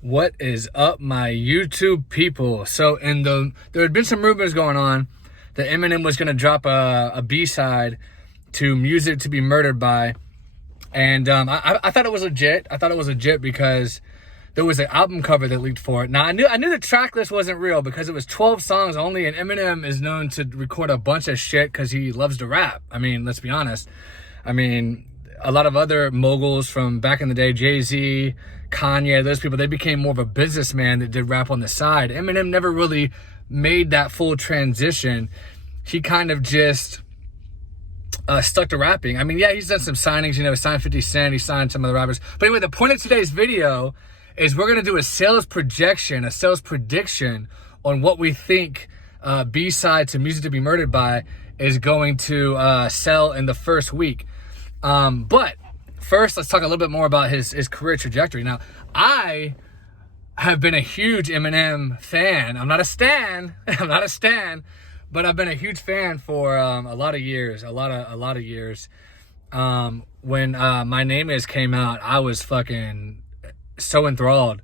What is up, my YouTube people? So there had been some rumors going on that Eminem was going to drop a B-side to Music to Be Murdered By. And I thought it was legit. I thought it was legit because there was an album cover that leaked for it. Now, I knew the track list wasn't real because it was 12 songs only, and Eminem is known to record a bunch of shit because he loves to rap. I mean, let's be honest. I mean, a lot of other moguls from back in the day, Jay-Z, Kanye, those people, they became more of a businessman that did rap on the side. Eminem never really made that full transition. He kind of just stuck to rapping. I mean, yeah, he's done some signings, he signed 50 Cent, he signed some of the rappers. But anyway, the point of today's video is we're going to do a sales projection, a sales prediction on what we think B-side to Music to Be Murdered By is going to sell in the first week. But first, let's talk a little bit more about his career trajectory. Now, I have been a huge Eminem fan. I'm not a stan. But I've been a huge fan for a lot of years. When My Name Is came out, I was fucking so enthralled.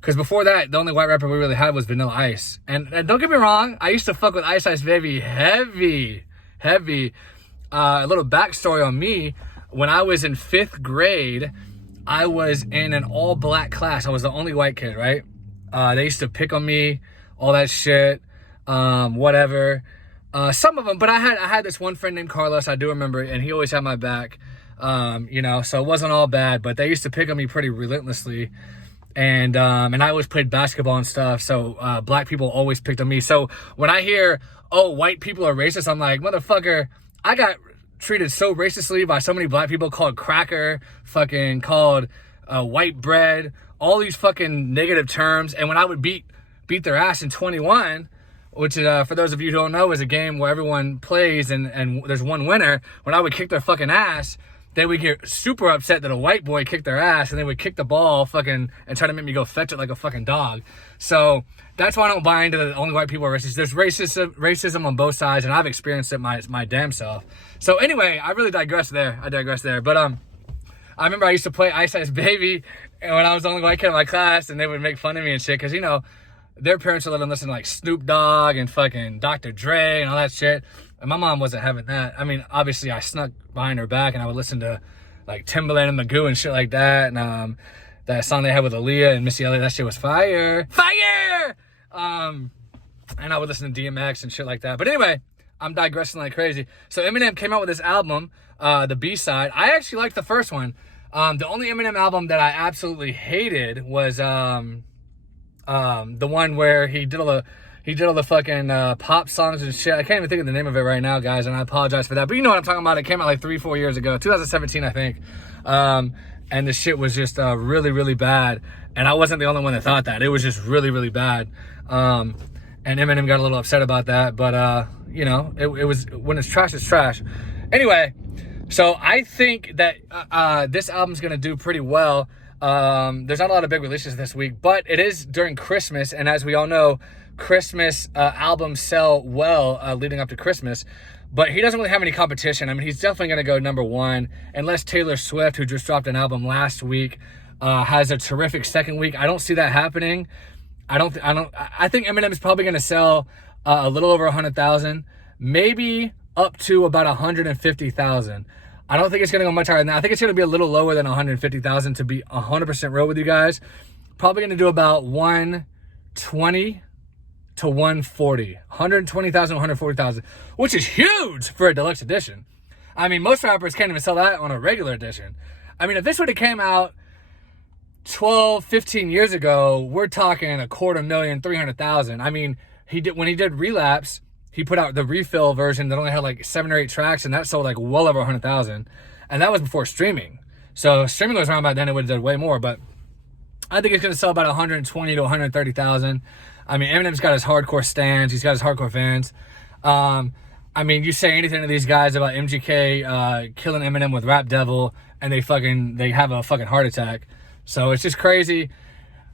Because before that, the only white rapper we really had was Vanilla Ice. And don't get me wrong, I used to fuck with Ice Ice Baby heavy. A little backstory on me. When I was in 5th grade, I was in an all-black class. I was the only white kid, right? They used to pick on me, all that shit, whatever. Some of them, but I had this one friend named Carlos, I do remember, and he always had my back, so it wasn't all bad, but they used to pick on me pretty relentlessly. And I always played basketball and stuff, so black people always picked on me. So when I hear, oh, white people are racist, I'm like, motherfucker, I got treated so racistly by so many black people, called cracker, fucking called white bread, all these fucking negative terms. And when I would beat their ass in 21, which is, for those of you who don't know, is a game where everyone plays and there's one winner. When I would kick their fucking ass, they would get super upset that a white boy kicked their ass, and they would kick the ball fucking and try to make me go fetch it like a fucking dog. So that's why I don't buy into the only white people are racist. There's racism on both sides, and I've experienced it my damn self. So anyway, I really digress there. But I remember I used to play Ice Ice Baby, and when I was the only white kid in my class, and they would make fun of me and shit, because their parents would let them listen to like Snoop Dogg and fucking Dr. Dre and all that shit. And my mom wasn't having that. I mean, obviously I snuck behind her back and I would listen to like Timbaland and Magoo and shit like that. And that song they had with Aaliyah and Missy Elliott, that shit was fire. And I would listen to DMX and shit like that. But anyway, I'm digressing like crazy. So Eminem came out with this album, the B-side. I actually liked the first one. The only Eminem album that I absolutely hated was the one where he did all the fucking pop songs and shit. I can't even think of the name of it right now, guys, and I apologize for that. But you know what I'm talking about. It came out like 3-4 years ago, 2017, I think. And the shit was just really, really bad. And I wasn't the only one that thought that. It was just really, really bad. And Eminem got a little upset about that. But, it was, when it's trash, it's trash. Anyway, so I think that this album's going to do pretty well. There's not a lot of big releases this week, but it is during Christmas. And as we all know, Christmas albums sell well leading up to Christmas, but he doesn't really have any competition. I mean, he's definitely going to go number one unless Taylor Swift, who just dropped an album last week, has a terrific second week. I don't see that happening. I think Eminem is probably going to sell a little over 100,000, maybe up to about 150,000. I don't think it's going to go much higher than that. I think it's going to be a little lower than 150,000, to be 100% real with you guys. Probably going to do about 120 to 140, 120,000, 140,000, which is huge for a deluxe edition. I mean, most rappers can't even sell that on a regular edition. I mean, if this would have came out 12, 15 years ago, we're talking 250,000, 300,000. I mean, when he did Relapse, he put out the refill version that only had like 7 or 8 tracks, and that sold like well over 100,000. And that was before streaming. So if streaming was around back then, it would have done way more. But I think it's going to sell about 120 to 130,000. I mean, Eminem's got his hardcore stans. He's got his hardcore fans. I mean, you say anything to these guys about MGK killing Eminem with Rap Devil, and they have a fucking heart attack. So it's just crazy.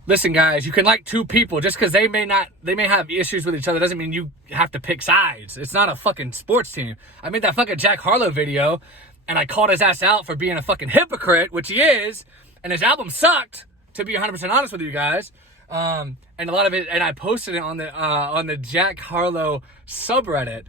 Listen, guys, you can like two people just because they may have issues with each other doesn't mean you have to pick sides. It's not a fucking sports team. I made that fucking Jack Harlow video, and I called his ass out for being a fucking hypocrite, which he is, and his album sucked. to be 100% honest with you guys. And a lot of it, and I posted it on the Jack Harlow subreddit.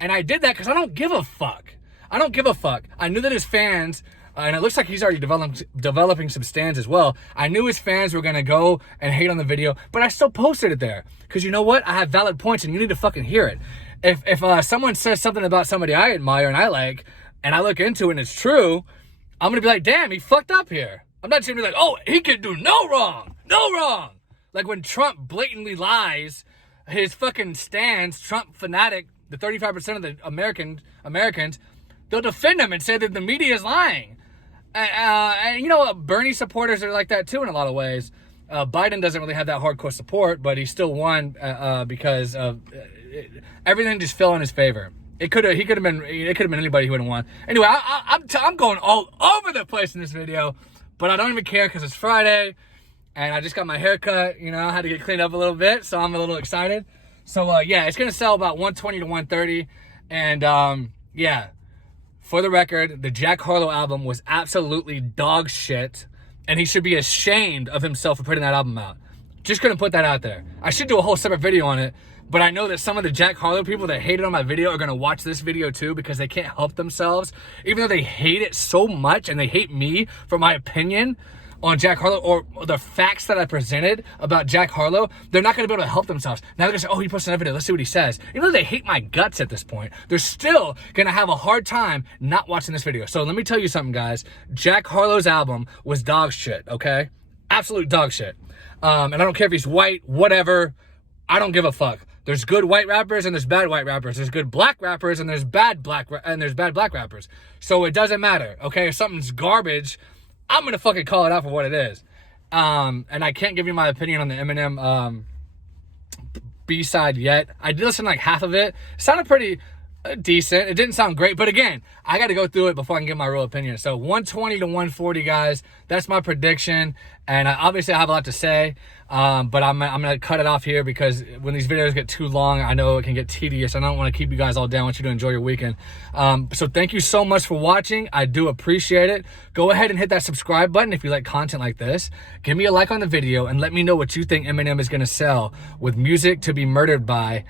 And I did that because I don't give a fuck. I don't give a fuck. I knew that his fans, and it looks like he's already developing some stands as well. I knew his fans were going to go and hate on the video, but I still posted it there. Because you know what? I have valid points and you need to fucking hear it. If someone says something about somebody I admire and I like, and I look into it and it's true, I'm going to be like, damn, he fucked up here. I'm not just going to be like, oh, he can do no wrong. No wrong. Like when Trump blatantly lies, his fucking stands, Trump fanatic, the 35% of the Americans, they'll defend him and say that the media is lying. And you know, Bernie supporters are like that too in a lot of ways. Biden doesn't really have that hardcore support, but he still won because of everything just fell in his favor. It could have been anybody who would have won. Anyway, I'm going all over the place in this video, but I don't even care because it's Friday, and I just got my hair cut. You know, I had to get cleaned up a little bit, so I'm a little excited. So yeah, it's gonna sell about 120 to 130, and yeah. For the record, the Jack Harlow album was absolutely dog shit, and he should be ashamed of himself for putting that album out. Just gonna put that out there. I should do a whole separate video on it, but I know that some of the Jack Harlow people that hated on my video are gonna watch this video too because they can't help themselves. Even though they hate it so much and they hate me for my opinion on Jack Harlow or the facts that I presented about Jack Harlow, they're not going to be able to help themselves. Now they're going to say, oh, he posted another video. Let's see what he says. Even though they hate my guts at this point, they're still going to have a hard time not watching this video. So let me tell you something, guys. Jack Harlow's album was dog shit, okay? Absolute dog shit. And I don't care if he's white, whatever. I don't give a fuck. There's good white rappers and there's bad white rappers. There's good black rappers and there's bad black rappers. So it doesn't matter, okay? If something's garbage, I'm going to fucking call it out for what it is. And I can't give you my opinion on the Eminem B-side yet. I did listen to like half of it. It sounded pretty decent. It didn't sound great. But again, I got to go through it before I can give my real opinion. So 120 to 140, guys. That's my prediction. And obviously I have a lot to say. But I'm going to cut it off here because when these videos get too long, I know it can get tedious. I don't want to keep you guys all down. I want you to enjoy your weekend. So thank you so much for watching. I do appreciate it. Go ahead and hit that subscribe button if you like content like this. Give me a like on the video and let me know what you think Eminem is going to sell with Music to Be Murdered By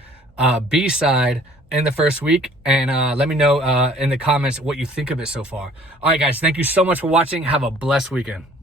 B-side in the first week. And let me know in the comments what you think of it so far. All right, guys. Thank you so much for watching. Have a blessed weekend.